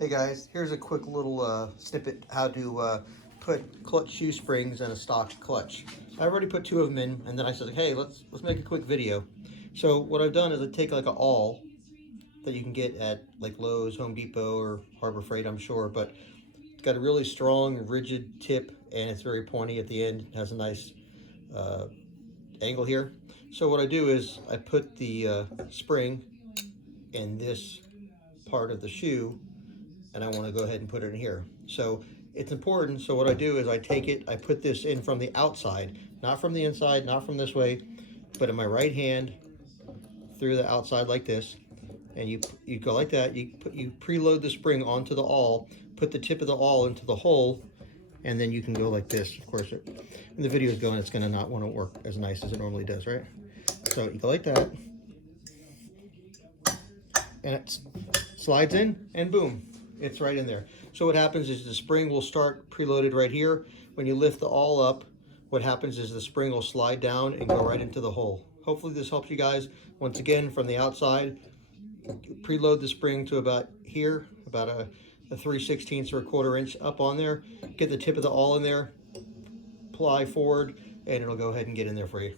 Hey guys, here's a quick little snippet how to put clutch shoe springs in a stock clutch. I already put 2 of them in, and then I said, hey, let's make a quick video. So what I've done is I take like a awl that you can get at like Lowe's, Home Depot, or Harbor Freight, I'm sure, but it's got a really strong, rigid tip, and it's very pointy at the end. It has a nice angle here. So what I do is I put the spring in this part of the shoe, and I want to go ahead and put it in here. So it's important. So what I do is I take it, I put this in from the outside, not from the inside, not from this way, but in my right hand through the outside like this. And you go like that. You preload the spring onto the awl, put the tip of the awl into the hole, and then you can go like this. Of course, when the video is going, it's going to not want to work as nice as it normally does, right? So you go like that, and it slides in, and boom, it's right in there. So what happens is the spring will start preloaded right here. When you lift the awl up, what happens is the spring will slide down and go right into the hole. Hopefully this helps you guys. Once again, from the outside, preload the spring to about here, about a 3/16 or a 1/4 inch up on there. Get the tip of the awl in there, ply forward, and it'll go ahead and get in there for you.